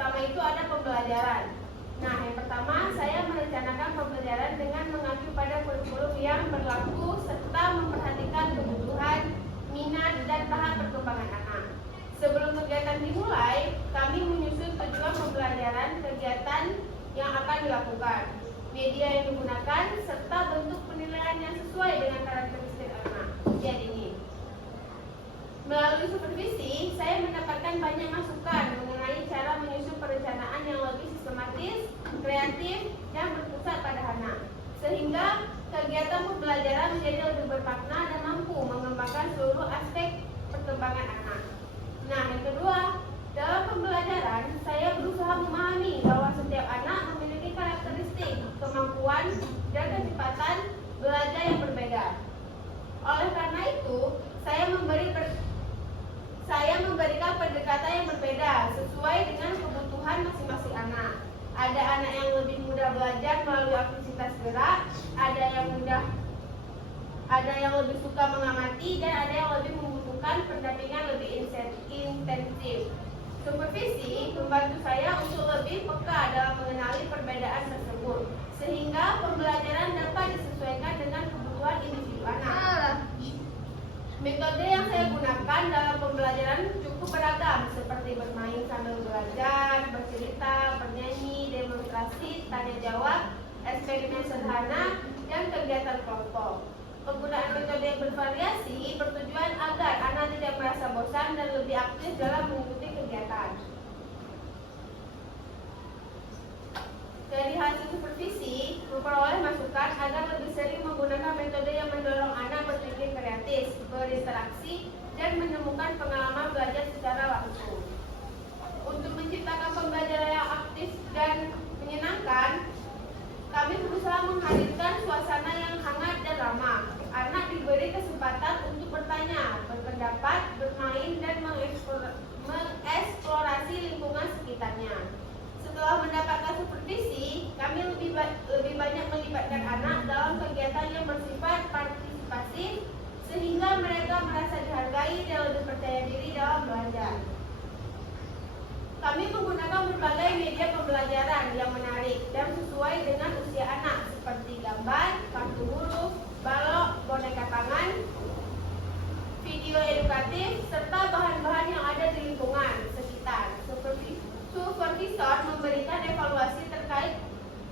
pertama itu ada pembelajaran. Nah, yang pertama saya merencanakan pembelajaran dengan mengacu pada kurikulum yang berlaku serta memperhatikan kebutuhan, minat, dan tahap perkembangan anak. Sebelum kegiatan dimulai, kami menyusun tujuan pembelajaran, kegiatan yang akan dilakukan, media yang digunakan, serta bentuk penilaian yang sesuai dengan karakteristik anak. Jadi, melalui supervisi, saya mendapatkan banyak masukan mengenai cara menyusun perencanaan yang lebih sistematis, kreatif, dan berpusat pada anak, sehingga kegiatan pembelajaran menjadi lebih bermakna dan mampu mengembangkan seluruh aspek perkembangan anak. Nah, yang kedua, dalam pembelajaran, saya berusaha memahami bahwa setiap anak memiliki karakteristik, kemampuan, dan kecepatan belajar yang berbeda. Oleh karena itu, saya memberikan pendekatan yang berbeda sesuai dengan kebutuhan masing-masing anak. Ada anak yang lebih mudah belajar melalui aktivitas gerak, ada yang lebih suka mengamati, dan ada yang lebih membutuhkan pendampingan lebih intensif. Supervisi membantu saya untuk lebih peka dalam mengenali perbedaan tersebut, sehingga pembelajaran dapat disesuaikan dengan kebutuhan individu anak. Metode yang saya gunakan dalam pembelajaran cukup beragam, seperti bermain sambil belajar, bercerita, bernyanyi, demonstrasi, tanya jawab, eksperimen sederhana, dan kegiatan kelompok. Penggunaan metode yang bervariasi bertujuan agar anak tidak merasa bosan dan lebih aktif dalam mengikuti kegiatan. Dari hasil supervisi, memperoleh masukan agar lebih sering menggunakan metode yang mendorong anak berpikir kreatif, berinteraksi, dan menemukan pengalaman belajar secara langsung. Untuk menciptakan pembelajaran yang aktif dan menyenangkan, kami berusaha menghadirkan suasana yang hangat dan ramah. Anak diberi kesempatan untuk bertanya, berpendapat, bermain, dan mengeksplorasi lingkungan sekitarnya. Setelah mendapatkan supervisi, kami lebih banyak melibatkan anak dalam kegiatan yang bersifat partisipatif, sehingga mereka merasa dihargai dan lebih percaya diri dalam belajar. Kami menggunakan berbagai media pembelajaran yang menarik dan sesuai dengan usia anak, seperti gambar, kartu huruf, balok, boneka tangan, video edukatif, serta bahan-bahan yang ada di lingkungan sekitar. Supervisor memberikan evaluasi terkait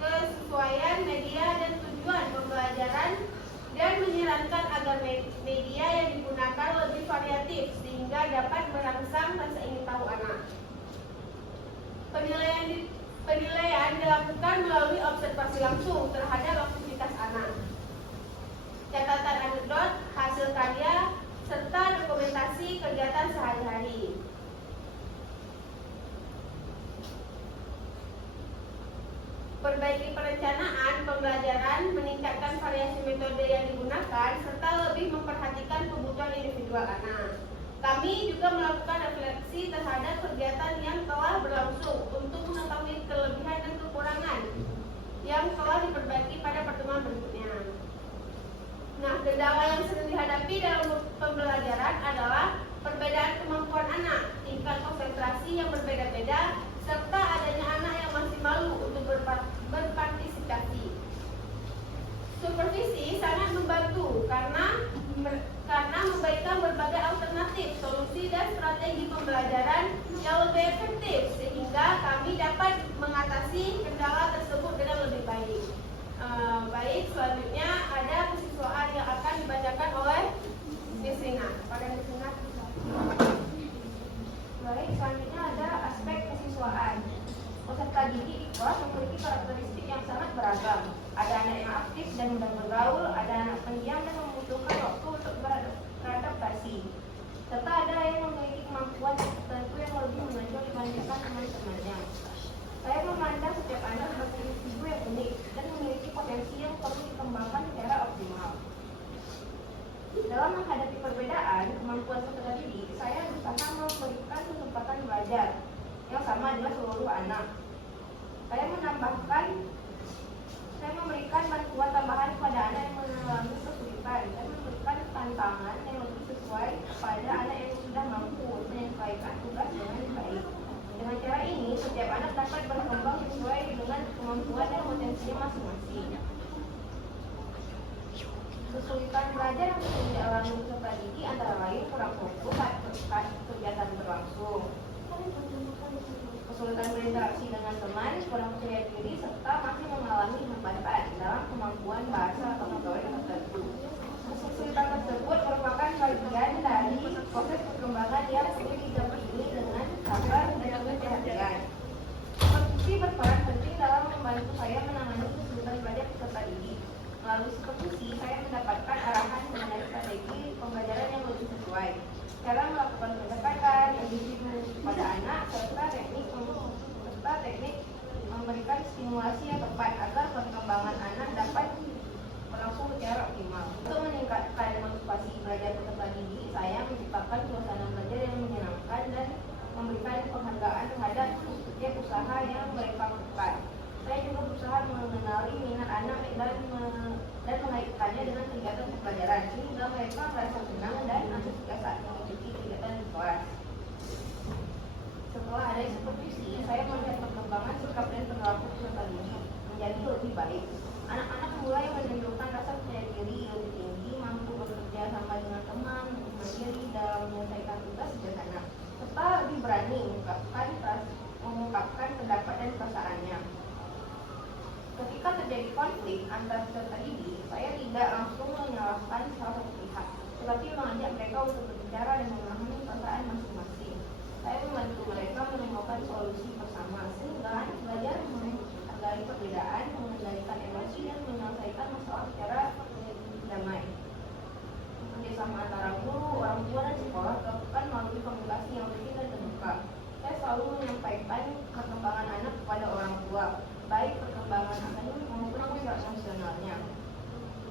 kesesuaian media dan tujuan pembelajaran dan menyarankan agar media yang digunakan lebih variatif sehingga dapat merangsang rasa ingin tahu anak. Penilaian dilakukan melalui observasi langsung terhadap aktivitas anak, catatan anekdot, hasil karya, serta dokumentasi kegiatan sehari-hari. Perbaiki perencanaan pembelajaran, meningkatkan variasi metode yang digunakan, serta lebih memperhatikan kebutuhan individual anak. Kami juga melakukan refleksi terhadap kegiatan yang telah berlangsung untuk mengetahui kelebihan dan kekurangan yang telah diperbaiki pada pertemuan berikutnya. Nah, kendala yang sering dihadapi dalam pembelajaran adalah perbedaan kemampuan anak, tingkat konsentrasi yang berbeda-beda, serta adanya anak yang masih malu untuk berpartisipasi. Supervisi sangat membantu karena memberikan berbagai alternatif, solusi, dan strategi pembelajaran yang lebih efektif, sehingga kami dapat mengatasi kendala tersebut dengan lebih baik. Baik, selanjutnya ada kesiswaan yang akan dibacakan oleh Miss Rina. Pada Miss Rina. Baik, selanjutnya ada aspek kesiswaan. Peserta didik di kelas memiliki karakteristik yang sangat beragam. Ada anak yang aktif dan mudah bergaul, ada anak pendiam dan membutuhkan waktu untuk beradaptasi, serta ada yang memiliki kemampuan tertentu yang lebih menonjol dibandingkan teman-temannya. Saya memandang setiap anak sebagai individu yang unik dan memiliki potensi yang perlu dikembangkan secara optimal. Dalam menghadapi perbedaan kemampuan peserta didik, saya berusaha memberikan kesempatan belajar yang sama dengan seluruh anak. Saya memberikan bantuan tambahan kepada anak yang mengalami kesulitan dan memberikan tantangan yang lebih sesuai pada anak yang sudah mampu menyesuaikan tugas dengan baik. Dengan cara ini, setiap anak porsinya masing-masing. Kesulitan belajar yang sering dialami peserta didik antara lain kurang fokus saat kegiatan berlangsung, kesulitan berinteraksi dengan teman, kurang percaya diri, serta masih mengalami hambatan dalam kemampuan bahasa atau motorik tertentu. Kesulitan tersebut merupakan bagian dari proses perkembangan yang perlu didampingi dengan sabar dan juga perhatian. Kompetisi berperan penting dalam membantu saya menangani kesulitan belajar peserta didik. Melalui kompetisi, saya mendapatkan arahan mengenai strategi pembelajaran yang lebih sesuai, cara melakukan pendekatan individu pada anak, serta teknik memberikan stimulasi yang tepat agar perkembangan anak dapat berlangsung secara optimal. Untuk meningkatkan motivasi belajar peserta didik, saya menciptakan suasana belajar yang menyenangkan dan memberikan penghargaan terhadap setiap usaha yang mereka lakukan. Saya juga berusaha mengenali minat anak dan mengaitkannya dengan kegiatan pembelajaran sehingga mereka merasa senang dan antusias saat mengikuti kegiatan di kelas. Setelah ada supervisi, saya melihat perkembangan sikap dan perilaku peserta didik menjadi lebih baik. Anak-anak mulai menunjukkan rasa percaya diri lebih tinggi, mampu bekerja sama dengan teman, mandiri dalam menyelesaikan tugas sederhana, serta lebih berani mengungkapkan pendapat dan perasaannya. Ketika terjadi konflik antara peserta didik, saya tidak langsung menyalahkan salah satu pihak, tetapi mengajak mereka untuk berbicara dan memahami perasaan masing-masing. Saya membantu mereka menemukan solusi bersama, sehingga anak belajar menghargai perbedaan, mengendalikan emosi, dan menyelesaikan masalah secara damai. Kerjasama antara guru, orang tua, dan sekolah dilakukan melalui komunikasi yang rutin dan terbuka. Saya selalu menyampaikan perkembangan anak kepada orang tua, baik perkembangan akademik maupun emosionalnya.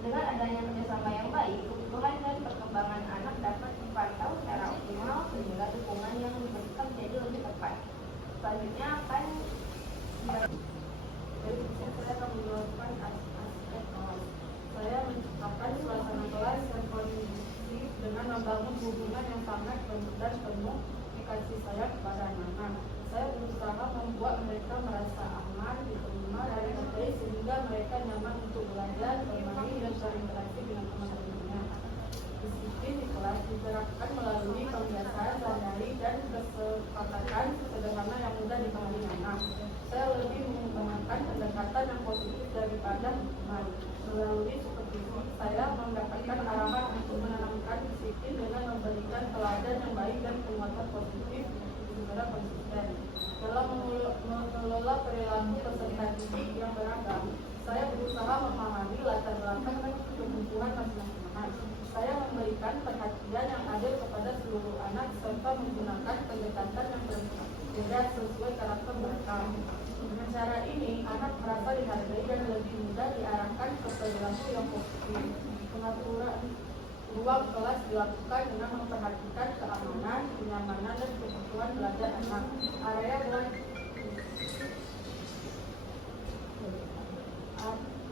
Dengan adanya kerjasama yang baik, kebutuhan dan perkembangan anak dapat dipantau secara optimal sehingga dukungan yang diberikan menjadi lebih tepat. Selanjutnya akan saya akan menjelaskan aspek kelas. Saya menciptakan suasana kelas yang kondusif dengan membangun hubungan yang sangat dan penuh kasih sayang kepada anak-anak. Saya berusaha membuat mereka merasa aman, diterima, dan dihargai sehingga mereka nyaman untuk belajar, bermain, dan berinteraksi dengan teman-temannya. Disiplin di kelas diterapkan melalui pembiasaan sehari-hari dan kesepakatan sederhana yang mudah dipahami anak. Saya lebih mengembangkan pendekatan yang positif daripada hukuman. Melalui supervisi, saya mendapatkan arahan untuk menanamkan disiplin dengan memberikan teladan yang baik dan penguatan positif secara konsisten. Dalam mengelola perilaku peserta didik yang beragam, saya berusaha memahami latar belakang dan kebutuhan masing-masing anak. Saya memberikan perhatian yang adil kepada seluruh anak serta menggunakan pendekatan yang berbeda sesuai karakter mereka. Dengan cara ini, anak merasa dihargai dan lebih mudah diarahkan ke perilaku yang positif. Pengaturan ruang kelas dilakukan dengan memperhatikan keamanan, kenyamanan, dan kebutuhan belajar anak.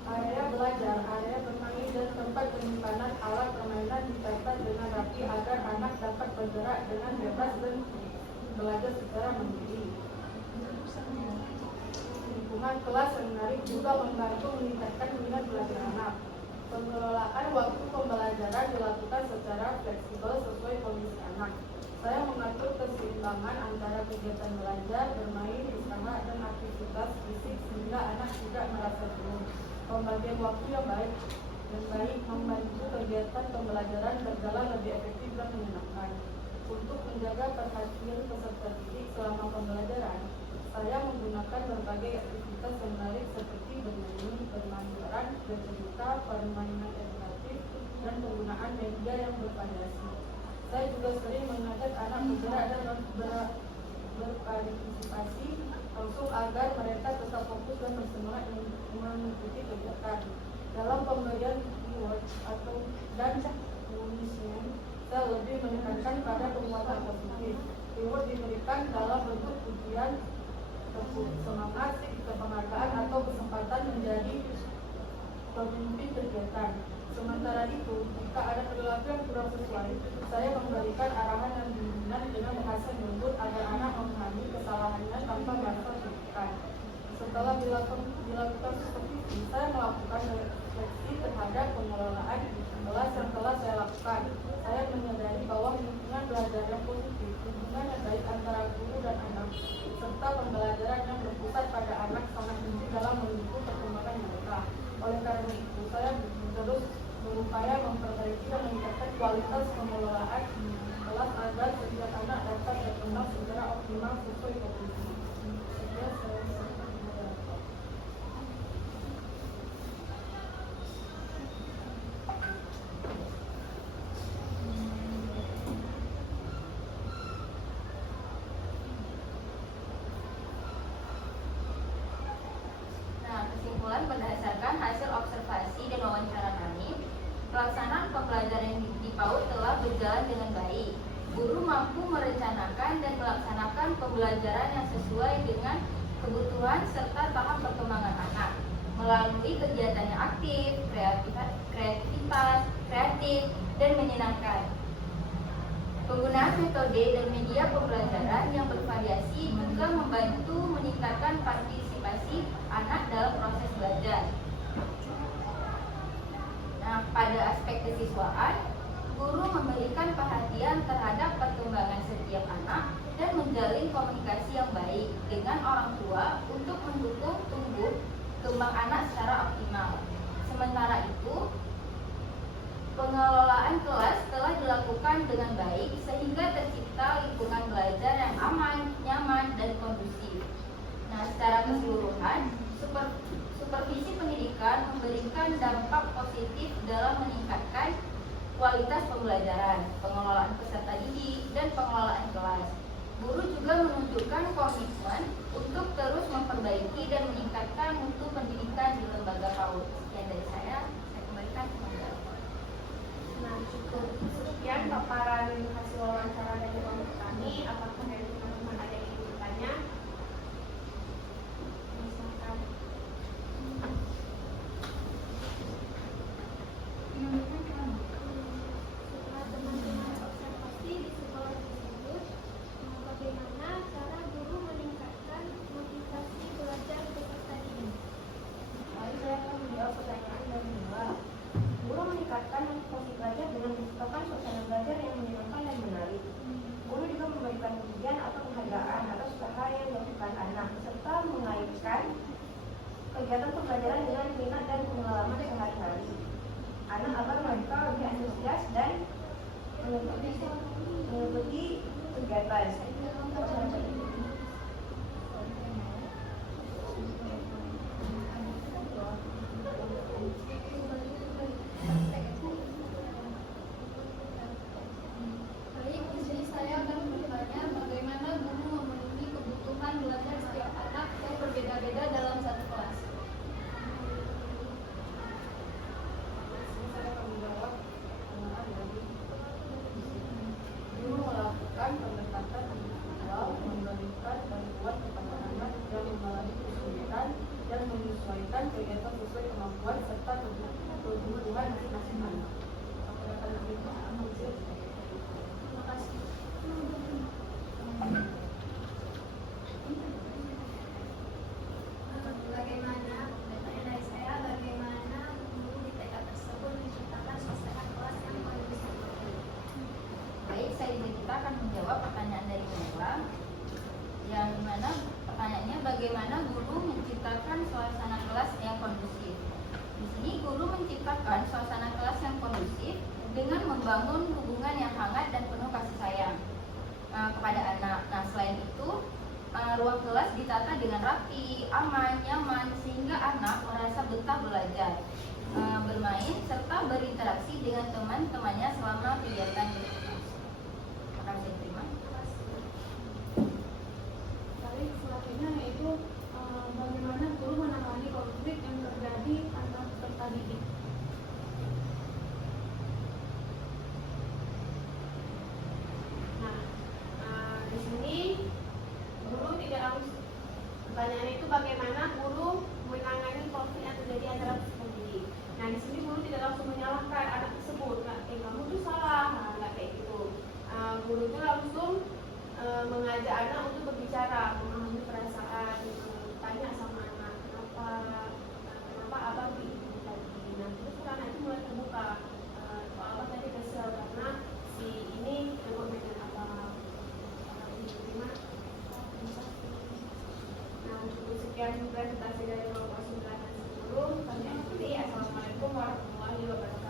Area belajar, area bermain, dan tempat penyimpanan alat permainan ditata dengan rapi agar anak dapat bergerak dengan bebas dan belajar secara mandiri. Lingkungan kelas yang menarik juga membantu meningkatkan minat belajar anak. Pengelolaan waktu pembelajaran dilakukan secara fleksibel sesuai kondisi anak. Saya mengatur keseimbangan antara kegiatan belajar, bermain, usaha, dan aktivitas fisik sehingga anak tidak merasa jenuh. Pembagian waktu yang baik membantu kegiatan pembelajaran berjalan lebih efektif dan menyenangkan. Untuk menjaga perhatian peserta didik selama pembelajaran, saya menggunakan berbagai aktivitas yang menarik seperti bernyanyi, bermain peran, bercerita, permainan edukatif, dan penggunaan media yang bervariasi. Saya juga sering mengajak anak bergerak dan berpartisipasi langsung agar mereka tetap fokus dan bersemangat mengikuti kegiatan. Dalam pemberian reward dan punishment, saya lebih menekankan pada penguatan positif. Reward diberikan dalam bentuk pujian, semangat, penghargaan, atau kesempatan menjadi pemimpin kegiatan. Sementara itu, jika ada perilaku yang kurang sesuai, saya memberikan arahan yang bimbingan dengan bahasa lembut agar anak memahami kesalahannya tanpa merasa tertekan. Setelah dilakukan supervisi, saya melakukan refleksi terhadap pengelolaan kelas yang telah saya lakukan. Saya menyadari bahwa lingkungan belajar yang positif, hubungan yang baik antara guru dan anak, serta pembelajaran yang berpusat pada anak sangat penting dalam mendukung perkembangan mereka. Oleh karena itu, saya terus berupaya memperbaiki dan meningkatkan kualitas pengelolaan kelas agar setiap anak dapat berkembang secara optimal sesuai potensi. Kesimpulan berdasarkan hasil observasi dan wawancara kami, pelaksanaan pembelajaran di PAUD telah berjalan dengan baik. Guru mampu merencanakan dan melaksanakan pembelajaran yang sesuai dengan kebutuhan serta tahap perkembangan anak melalui kegiatan yang aktif, kreatif, dan menyenangkan. Penggunaan metode dan media pembelajaran yang bervariasi juga membantu meningkatkan partisipasi anak dalam proses belajar. Nah, pada aspek kesiswaan, guru memberikan perhatian terhadap perkembangan setiap anak dan menjalin komunikasi yang baik dengan orang tua untuk mendukung tumbuh kembang anak secara optimal. Sementara itu, pengelolaan kelas telah dilakukan dengan baik sehingga tercipta lingkungan belajar yang aman, nyaman, dan kondusif. Nah, secara keseluruhan, supervisi pendidikan memberikan dampak positif dalam meningkatkan kualitas pembelajaran, pengelolaan peserta didik, dan pengelolaan kelas. Guru juga menunjukkan komitmen untuk terus memperbaiki dan meningkatkan mutu pendidikan di lembaga PAUD. Sekian dari saya kembalikan ke Anda. Nah, cukup sekian paparan hasil wawancara dari kami. Apakah dari teman-teman ada yang ingin bertanya? Misalkan. Setelah teman-teman observasi di sekolah tersebut, bagaimana cara guru meningkatkan motivasi belajar peserta didik? Mari saya akan menjawab pertanyaan dari Mila. Guru meningkatkan motivasi belajar dengan menciptakan suasana belajar yang menyenangkan dan menarik. Guru juga memberikan pujian atau penghargaan atas usaha yang dilakukan anak, serta mengaitkan kegiatan pembelajaran dengan minat dan pengalaman sehari-hari anak agar mereka lebih antusias dan mengikuti kegiatan. Baik, di sini saya akan bertanya bagaimana guru memenuhi kebutuhan belajar setiap anak yang berbeda-beda dalam satu kelas. Saya akan menjawab pertanyaan dari guru melakukan pendekatan individual, memberikan bantuan kepada anak yang mengalami kesulitan dan menyesuaikan kegiatan sesuai kemampuan serta kebutuhan masing-masing anak. Terima kasih. Bagaimana, pertanyaan dari saya, bagaimana guru di TK tersebut menciptakan suasana kelas yang kondusif? Baik, saya kita akan menjawab pertanyaan dari Mila, yang dimana pertanyaannya bagaimana guru menciptakan suasana kelas yang kondusif. Di sini guru menciptakan suasana kelas yang kondusif dengan membangun hubungan yang hangat dan penuh kasih sayang kepada anak. Nah, selain itu, ruang kelas ditata dengan rapi, aman, nyaman, sehingga anak merasa betah belajar, bermain, serta berinteraksi dengan teman-temannya selama kegiatan di kelas. Terima kasih. Terima. Baik, selanjutnya yaitu bagaimana guru menangani konflik yang terjadi antar peserta didik. Nah, di sini guru tidak harus, pertanyaan itu bagaimana guru menangani konflik yang terjadi antara peserta didik. Nah, di sini guru tidak langsung menyalahkan anak tersebut, kamu tuh salah, nggak kayak gitu. Guru itu langsung mengajak anak untuk berbicara, memahami perasaan, tanya sama anak abang itu tadi. Nah terus karena itu mulai terbuka. Abang tadi kesel karena si ini berkomentar apa terima. Nah untuk sekian presentasi dari Bapak 9 dan 10 kami akhiri. Assalamualaikum warahmatullahi wabarakatuh.